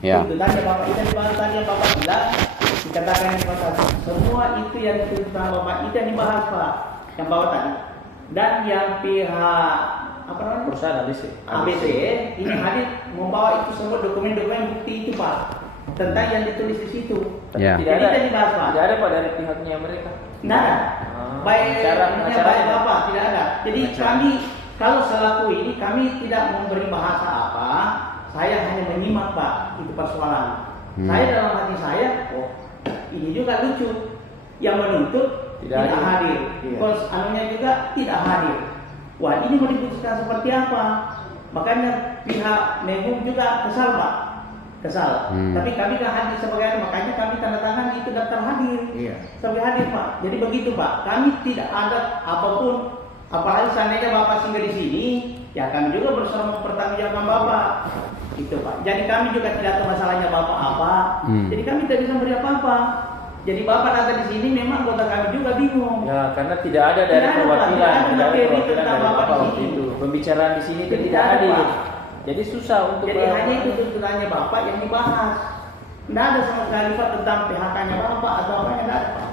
Ya. Tuntutannya Bapak itu dibahas tadi yang Bapak bilang, dikatakan yang Bapak semua itu yang tuntutan Bapak itu yang dibahas Pak, yang Bapak tadi. Dan yang pihak apa namanya? Perusahaan ABC ini hadir membawa itu semua dokumen-dokumen bukti itu Pak, tentang yang ditulis di situ. Ya. Tidak Jadi ada, yang dibahas Pak. tidak ada Pak dari pihaknya mereka. Nah, baik acaranya Bapak tidak ada. Jadi kami kalau selaku ini kami tidak memberi bahasa apa, saya hanya menyimak Pak itu persoalan. Saya dalam hati saya, oh ini juga lucu, yang menuntut tidak hadir, terus anunya juga tidak hadir. Wah ini mau diputuskan seperti apa? Makanya pihak Menhub juga kesal Pak, kesal. Tapi kami kan hadir sebagai, makanya kami tanda tangan itu daftar hadir. Sampai hadir Pak. Jadi begitu Pak. Kami tidak ada apapun. Apalagi seandainya Bapak singgah di sini, ya kami juga berusaha mempertanggungjawabkan Bapak. Gitu Pak. Jadi kami juga tidak tahu masalahnya Bapak apa. Jadi kami tidak bisa beri apa-apa. Jadi Bapak datang di sini memang anggota kami juga bingung. Ya, karena tidak ada dari perwakilan, tidak ada perwakilan dari Bapak waktu itu. Pembicaraan di sini tidak hadir. Jadi susah untuk. Jadi hanya itu tuntutannya Bapak yang dibahas. Tidak ada sama sekali Pak tentang PHK-nya Bapak atau apa yang ada Pak.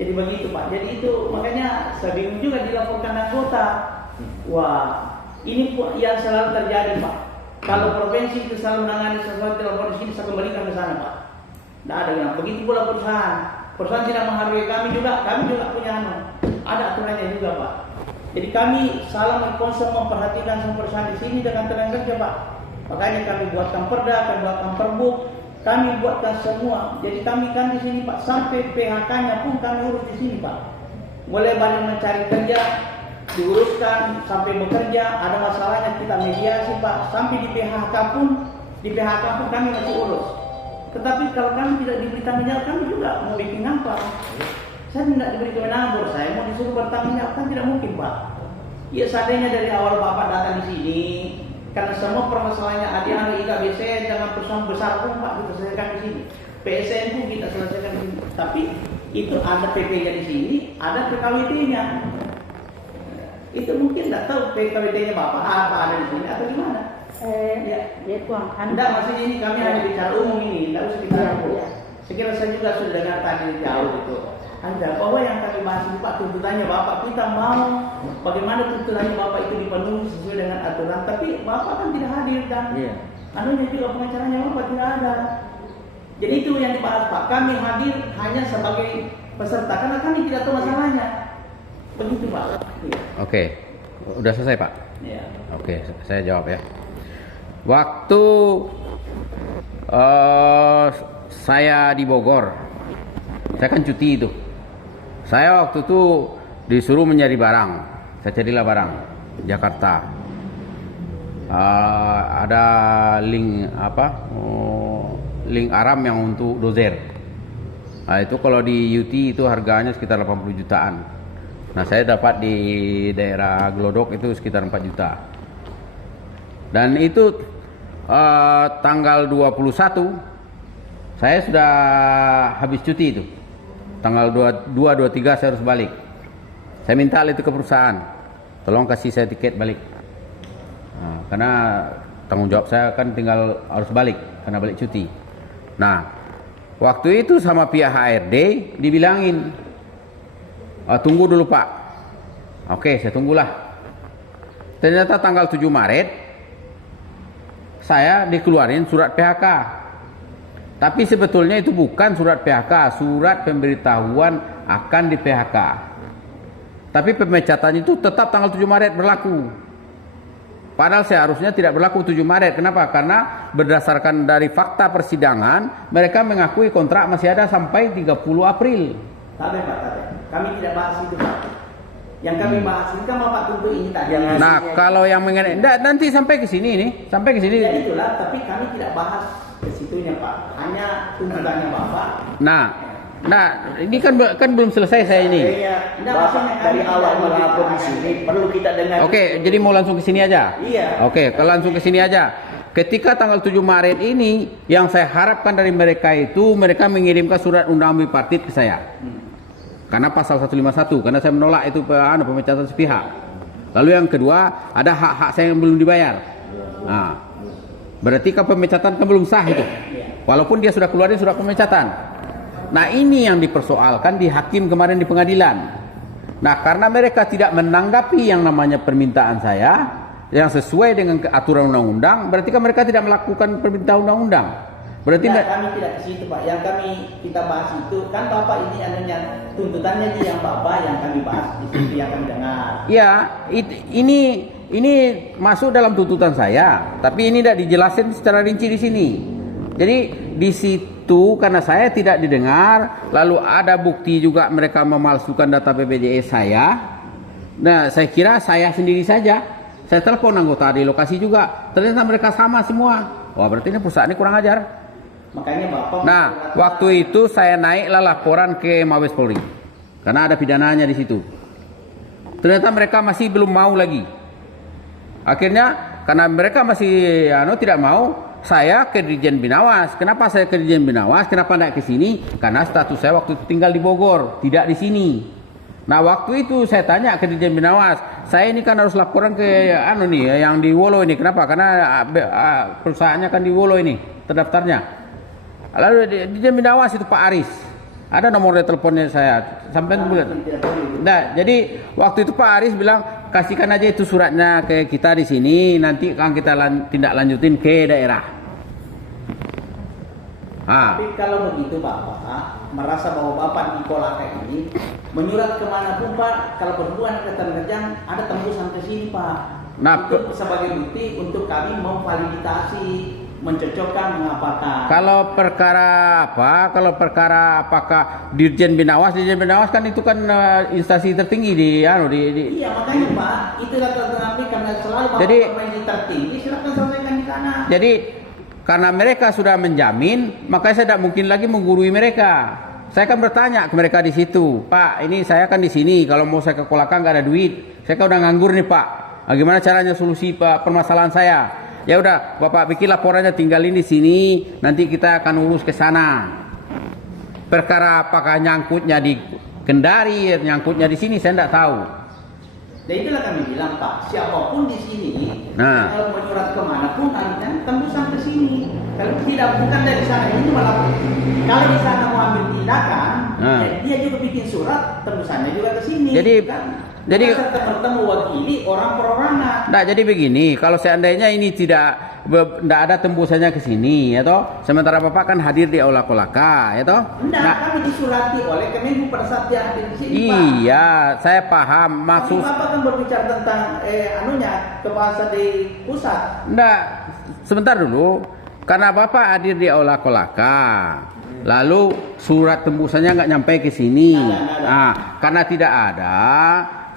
Jadi begitu Pak. Jadi itu makanya saya bingung juga dilaporkan anggota. Wah, ini yang selalu terjadi Pak. Kalau provinsi itu selalu menangani sesuatu lapor di sini, saya kembalikan ke sana Pak. Tidak ada yang begitu pula perusahaan. Perusahaan tidak menghargai kami juga punya ada aturannya juga Pak. Jadi kami salah mengkonsum memperhatikan semua perusahaan di sini dengan tenang kerja Pak. Makanya kami buatkan perda, kami buatkan perbuk, kami buatkan semua. Jadi kami kan di sini Pak, sampai PHK-nya pun kami urus di sini Pak. Mulai balik mencari kerja, diuruskan sampai bekerja, ada masalahnya kita mediasi Pak. Sampai di PHK pun kami masih urus. Tetapi kalau kami tidak diberi tanggung jawab, kami juga mau bikin apa? Saya tidak diberi kewenangan, saya mau disuruh bertanggung jawab, kan tidak mungkin Pak. Ya seandainya dari awal Bapak datang di sini, karena semua permasalahannya ada IKBC dengan perusahaan besar pun Pak kita selesaikan di sini. PSN pun kita selesaikan di sini. Tapi itu ada PP-nya di sini, ada PKWT-nya. Itu mungkin tidak tahu PKWT-nya Bapak apa ada di sini atau gimana? Ya Tuan. Tidak, maksudnya ini kami hanya bicara umum ini, tidak usah bicara umum. Sekiranya saya juga sudah dengar tadi jauh itu. Anda bahwa yang kami bahas ini Pak tuntutannya Bapak, kita mau bagaimana tuntutannya Bapak itu dipenuhi sesuai dengan aturan, tapi Bapak kan tidak hadir dan anunya juga pengacaranya Bapak tidak ada. Jadi itu yang dibahas Pak. Kami hadir hanya sebagai peserta karena kami tidak tahu masalahnya. Begitu Pak. Oke, udah selesai Pak. Ya. Oke, saya jawab ya. Waktu saya di Bogor, saya kan cuti itu. Saya waktu itu disuruh mencari barang. Saya carilah barang Jakarta. Ada link link Aram yang untuk dozer. Nah, itu kalau di UT itu harganya sekitar 80 jutaan. Nah, saya dapat di daerah Glodok itu sekitar 4 juta. Dan itu tanggal 21 saya sudah habis cuti itu. Tanggal 2-23 saya harus balik. Saya minta itu ke perusahaan, tolong kasih saya tiket balik. Nah, karena tanggung jawab saya kan tinggal harus balik karena balik cuti. Nah, waktu itu sama pihak HRD dibilangin, tunggu dulu Pak. Oke, saya tunggulah. Ternyata tanggal 7 Maret saya dikeluarin surat PHK. Tapi sebetulnya itu bukan surat PHK, surat pemberitahuan akan di PHK. Tapi pemecatan itu tetap tanggal 7 Maret berlaku. Padahal seharusnya tidak berlaku 7 Maret. Kenapa? Karena berdasarkan dari fakta persidangan, mereka mengakui kontrak masih ada sampai 30 April. Tapi Pak, kami tidak bahas itu Pak. Yang kami bahas ini kan Bapak tuntut ini tadi. Nah, kalau yang mengenai nanti sampai ke sini ini, sampai ke sini. Ya itulah, tapi kami tidak bahas ke situnya Pak. Hanya tuntutannya Bapak. Nah, ini kan belum selesai saya ini. Bapak dari awal melapor di sini perlu kita dengar. Oke, jadi mau langsung ke sini aja. Iya. Oke, kalau langsung ke sini aja. Ketika tanggal 7 Maret ini, yang saya harapkan dari mereka itu mereka mengirimkan surat undang bipartit ke saya. Karena pasal 151, karena saya menolak itu pemecatan sepihak. Lalu yang kedua, ada hak-hak saya yang belum dibayar. Nah, Berarti kan pemecatan kan belum sah itu. Walaupun dia sudah keluarin surat pemecatan. Nah ini yang dipersoalkan di hakim kemarin di pengadilan. Nah karena mereka tidak menanggapi yang namanya permintaan saya yang sesuai dengan aturan undang-undang, berarti kan mereka tidak melakukan permintaan undang-undang. Berarti kami tidak ke situ Pak. Yang kita bahas itu kan Bapak ini anunya tuntutannya yang Bapak yang kami bahas di situ yang kami dengar. Ya, ini masuk dalam tuntutan saya, tapi ini tidak dijelasin secara rinci di sini. Jadi di situ karena saya tidak didengar, lalu ada bukti juga mereka memalsukan data BPJS saya. Nah, saya kira saya sendiri saja. Saya telepon anggota di lokasi juga, ternyata mereka sama semua. Wah, berarti ini perusahaan ini kurang ajar. Makanya Bapak. Nah, waktu itu saya naiklah laporan ke Mabes Polri, karena ada pidananya di situ. Ternyata mereka masih belum mau lagi. Akhirnya karena mereka masih tidak mau, saya ke Dirjen Binawas. Kenapa saya ke Dirjen Binawas? Kenapa tidak ke sini? Karena status saya waktu itu tinggal di Bogor, tidak di sini. Nah waktu itu saya tanya ke Dirjen Binawas, saya ini kan harus laporan ke yang di Wolo ini. Kenapa? Karena perusahaannya kan di Wolo ini terdaftarnya. Lalu Dirjen Binawas itu Pak Aris, ada nomor teleponnya saya sampai nah, jadi waktu itu Pak Aris bilang kasihkan aja itu suratnya ke kita di sini, nanti akan kita tindak lanjutin ke daerah. Tapi kalau begitu Bapak merasa bahwa Bapak di Kolaka ini menyurat kemanapun Pak, kalau berhubungan ketenaga kerjaan ada tembusan ke sini Pak. Nah, itu sebagai bukti untuk kami memvalidasi, mencocokkan mengapakah. Kalau perkara apa? Kalau perkara apakah Dirjen Binawas kan itu kan instansi tertinggi di. Iya makanya Pak, itulah tetapi karena selalu Bapak bermain tertinggi, silakan selesaikan di sana. Jadi karena mereka sudah menjamin, makanya saya tidak mungkin lagi menggurui mereka. Saya kan bertanya ke mereka di situ, Pak, ini saya kan di sini. Kalau mau saya ke Kolaka nggak ada duit, saya kan udah nganggur nih Pak. Bagaimana caranya solusi Pak permasalahan saya? Ya udah, Bapak bikin laporannya, tinggalin di sini. Nanti kita akan urus ke sana. Perkara apakah nyangkutnya di Kendari, nyangkutnya di sini, saya tidak tahu. Dan itulah kami bilang Pak, siapapun di sini, kalau menyurat kemana pun harusnya tembusan ke sini. Kalau tidak bukan dari sana ini malah kalau di sana mau ambil tindakan, dia juga bikin surat tembusannya juga ke sini. Jadi kita mewakili orang perorangan. Nah, jadi begini, kalau seandainya ini tidak ada tembusannya ke sini, ya toh. Sementara Bapak kan hadir di Aula Kolaka, ya toh. Kami disurati oleh Kemenhub pada saat dia hadir di sini, Iya, Pak. saya paham maksud. Tapi Bapak kan berbicara tentang kebahasa di pusat. Enggak, sebentar dulu. Karena Bapak hadir di Aula Kolaka, lalu surat tembusannya nggak nyampe ke sini. Nah, karena tidak ada,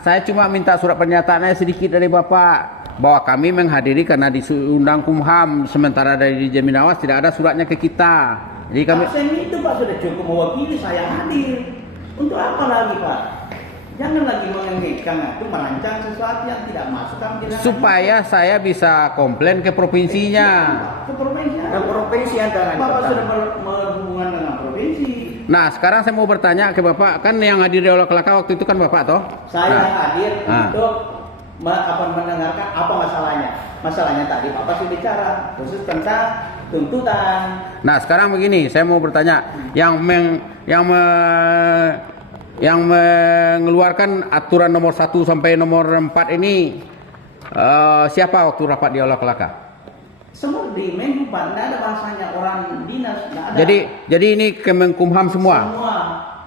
saya cuma minta surat pernyataannya sedikit dari Bapak bahwa kami menghadiri karena diundang Kumham, sementara dari Dirjen Binawas tidak ada suratnya ke kita. Jadi kami. Absen itu Pak sudah cukup mewakili saya hadir. Untuk apa lagi Pak? Jangan lagi mengenggekkan itu merancang sesuatu yang tidak masuk supaya saya bisa komplain ke provinsinya. Ke provinsi. Ke provinsi antara Bapak sudah berhubungan dengan provinsi. Nah, sekarang saya mau bertanya ke Bapak, kan yang hadir di Aula Kolaka waktu itu kan Bapak toh? Saya hadir untuk mendengarkan apa masalahnya. Masalahnya tadi Bapak sudah bicara khusus tentang tuntutan. Nah, sekarang begini, saya mau bertanya, yang mengeluarkan aturan nomor 1 sampai nomor 4 ini siapa waktu rapat di Aula Kolaka? Semua di Menhub, tidak ada bahasanya orang dinas, tidak ada. Jadi ini Kemenkumham semua? Semua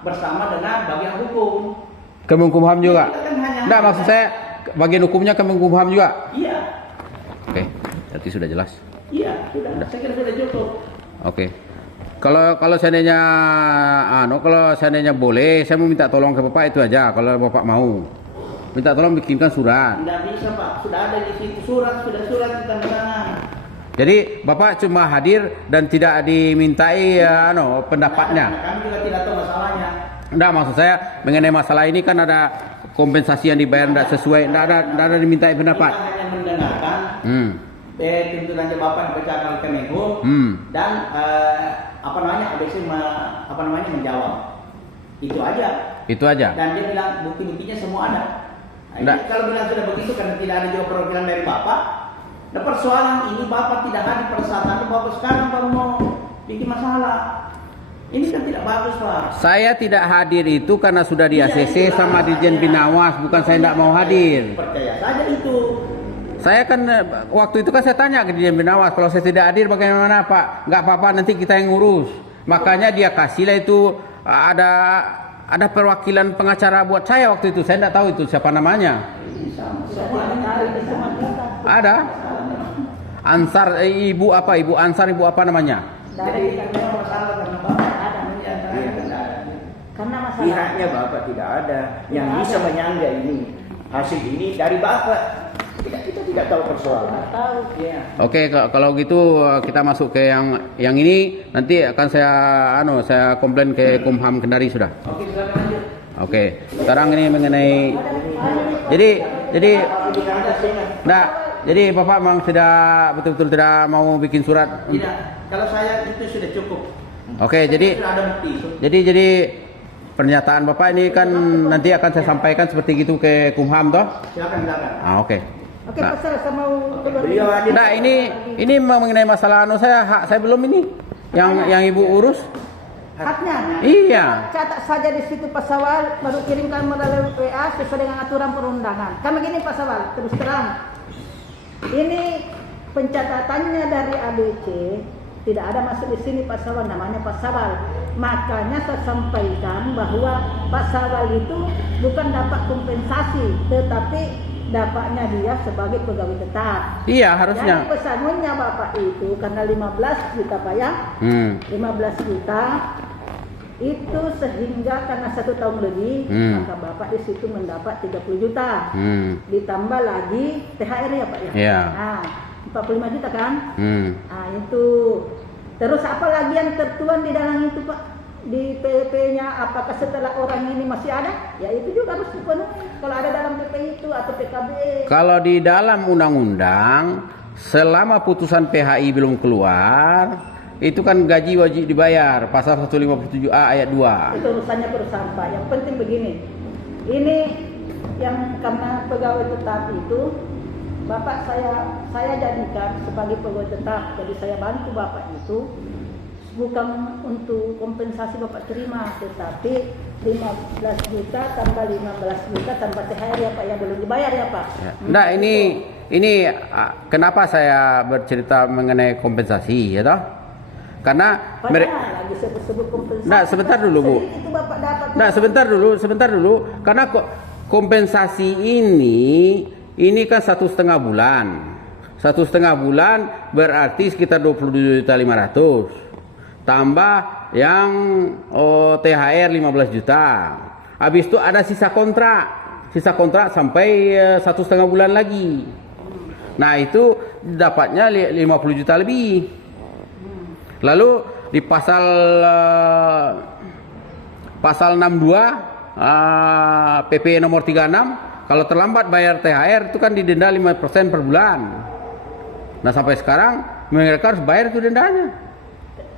bersama dengan bagian hukum. Kemenkumham juga? Tidak, maksud saya bagian hukumnya Kemenkumham juga? Iya. Oke, berarti sudah jelas? Iya, sudah. Saya kira sudah cukup. Oke. Kalau seandainya boleh, saya mau minta tolong ke Bapak itu aja. Kalau Bapak mau, minta tolong bikinkan surat. Tidak bisa Pak, sudah ada di situ surat di tanda tangan. Jadi Bapak cuma hadir dan tidak dimintai pendapatnya. Kami juga tidak tahu masalahnya. Enggak, maksud saya mengenai masalah ini kan ada kompensasi yang dibayar tidak sesuai, tidak ada dimintai pendapat. Kita hanya mendengarkan tuntutannya Bapak yang bercakap ke Menhub dan ABC menjawab. Itu aja. Dan dia bilang bukti-buktinya semua ada. Nah, kalau bilang sudah begitu karena tidak ada juga perwakilan dari Bapak, Nah, persoalan ini Bapak tidak hadir pada saat itu, Bapak sekarang baru mau bikin masalah. Ini kan tidak bagus, Pak. Saya tidak hadir itu karena sudah di Iya, ACC itulah. sama Dirjen Binawas, bukan saya tidak mau hadir. Percaya saja itu. Saya kan waktu itu kan saya tanya ke Dirjen Binawas, kalau saya tidak hadir bagaimana Pak? Nggak apa-apa, nanti kita yang ngurus. Makanya dia kasihlah itu ada perwakilan pengacara buat saya waktu itu. Saya tidak tahu itu siapa namanya. Ada Ansar, ibu Ansar, ibu apa namanya? Jadi memang masalah karena Bapak ada Karena masalah Pihaknya Bapak tidak ada. Yang bisa menyangga ini hasil ini dari Bapak. Kita tidak tahu persoalan. tahu. Iya. Oke, kalau gitu kita masuk ke yang ini, nanti akan saya komplain ke Kumham Kendari sudah. Oke, silakan lanjut. Oke, sekarang ini mengenai jadi Bapak memang sudah betul-betul tidak mau bikin surat. Tidak, kalau saya itu sudah cukup. Oke, jadi Sudah ada bukti. jadi pernyataan Bapak ini kan nanti akan saya sampaikan seperti gitu ke Kumham toh? Silakan. Oke. Oke, Nah, pasal saya mau keluar. Beliau hadir. nah ini mengenai masalah hak saya belum ini yang Ibu urus. Haknya. Iya. Catat saja di situ Pak Sawal, baru kirimkan melalui WA sesuai dengan aturan perundangan. Kan begini Pak Sawal, terus terang. Ini pencatatannya dari ABC tidak ada masuk di sini Pak Sawal, namanya Pak Sawal. Makanya saya sampaikan bahwa Pak Sawal itu bukan dapat kompensasi, tetapi dapatnya dia sebagai pegawai tetap. Iya, harusnya. Jadi pesangonnya Bapak itu karena 15 juta Pak ya, 15 juta itu sehingga karena 1 tahun lebih maka Bapak di situ mendapat 30 juta. Ditambah lagi THR ya Pak ya. Iya. Nah, 45 juta kan? Nah, itu. Terus apa lagi yang tertuang di dalam itu Pak? Di PP-nya apakah setelah orang ini masih ada? Ya itu juga harus dipenuhi. Kalau ada dalam PP itu atau PKB. Kalau di dalam undang-undang selama putusan PHI belum keluar, itu kan gaji wajib dibayar, pasal 157A ayat 2. Itu urusannya perusahaan Pak. Yang penting begini. Ini yang karena pegawai tetap itu Bapak saya jadikan sebagai pegawai tetap. Jadi saya bantu Bapak itu bukan untuk kompensasi Bapak terima, tetapi 15 juta tambah 15 juta tambah THR ya Pak yang belum dibayar ya Pak. Ya. Nah, ini kenapa saya bercerita mengenai kompensasi ya toh? Karena lagi sebut kompensasi. Nah, sebentar dulu Bu. Itu Bapak dapat. Nah, sebentar dulu. Karena kompensasi ini kan 1,5 bulan. 1,5 bulan berarti sekitar 22.500. Tambah yang THR 15 juta. Habis itu ada sisa kontrak sampai 1,5 bulan lagi. Nah, itu dapatnya 50 juta lebih. Lalu di pasal 62 PP nomor 36, kalau terlambat bayar THR itu kan didenda 5% per bulan. Nah, sampai sekarang mereka harus bayar itu dendanya.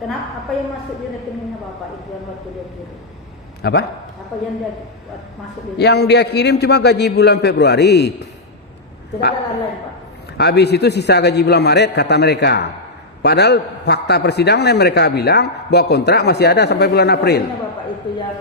Kenapa? Apa yang masuk di rekeningnya Bapak itu yang waktu dia kirim? Apa? Apa yang dia masuk di? Yang dia kirim cuma gaji bulan Februari. Tidak ada lain Pak. Habis itu sisa gaji bulan Maret kata mereka. Padahal fakta persidangan mereka bilang bahwa kontrak masih ada sampai bulan April. Bapak itu yang